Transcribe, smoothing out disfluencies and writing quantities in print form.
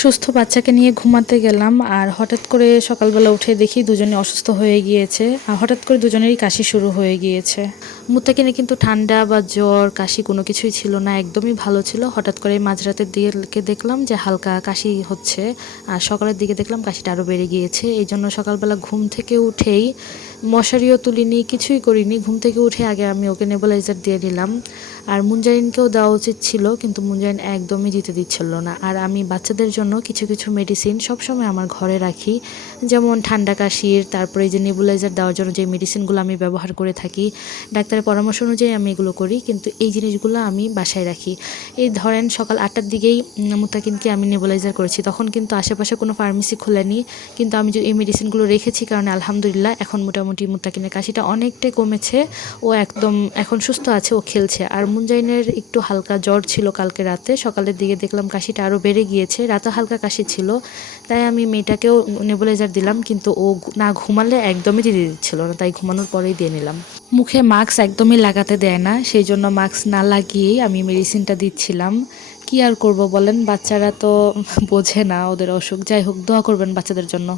সুস্থ বাচ্চাকে নিয়ে ঘুমাতে গেলাম আর হঠাৎ করে সকালবেলা উঠে দেখি দুজনে অসুস্থ হয়ে গিয়েছে আর হঠাৎ করে দুজনেরই কাশি শুরু হয়ে গিয়েছে। মুত্তাকিনে কিন্তু ঠান্ডা বা জ্বর কাশি কোনো কিছুই ছিল না, একদমই ভালো ছিল। হঠাৎ করে মাঝরাতের দিকে দেখলাম যে হালকা কাশি হচ্ছে আর সকালের দিকে দেখলাম কাশিটা আরও বেড়ে গিয়েছে। এই জন্য সকালবেলা ঘুম থেকে উঠেই মশারিও তুলিনি, কিছুই করিনি। ঘুম থেকে উঠে আগে আমি ওকে নেবুলাইজার দিয়ে নিলাম। আর মুনজারিনকেও দেওয়া উচিত ছিল, কিন্তু মুনজারিন একদমই দিতে দিচ্ছিল না। আর আমি বাচ্চাদের জন্য কিছু কিছু মেডিসিন সবসময় আমার ঘরে রাখি, যেমন ঠান্ডা কাশির, তারপরে এই যে নেবুলাইজার দেওয়ার জন্য যে মেডিসিনগুলো আমি ব্যবহার করে থাকি ডাক্তারের পরামর্শ অনুযায়ী আমি এগুলো করি, কিন্তু এই জিনিসগুলো আমি বাসায় রাখি। এই ধরেন সকাল 8টার দিকেই মুত্তাকিনকে আমি নেবুলাইজার করেছি, তখন কিন্তু আশেপাশে কোনো ফার্মেসি খোলেনি, কিন্তু আমি যে এই মেডিসিনগুলো রেখেছি কারণে আলহামদুলিল্লাহ এখন মোটামুটি মুত্তাকিনের কাশিটা অনেকটাই কমেছে। ও একদম এখন সুস্থ আছে, ও খেলছে। আর মুনজাইনের একটু হালকা জ্বর ছিল কালকে রাতে, সকালের দিকে দেখলাম কাশিটা আরও বেড়ে গিয়েছে, রাতে হালকা কাশি ছিল, তাই আমি মেয়েটাকেও নেবুলাইজার দিলাম, কিন্তু ও না ঘুমালে একদমই দিতে দিচ্ছিল না, তাই ঘুমানোর পরেই দিয়ে নিলাম। মুখে মাস্ক একদমই লাগাতে দেয় না, সেই জন্য মাস্ক না লাগিয়েই আমি মেডিসিনটা দিচ্ছিলাম। কি আর করব বলেন, বাচ্চারা তো বোঝে না ওদের অসুখ। যাই হোক, দোয়া করবেন বাচ্চাদের জন্য।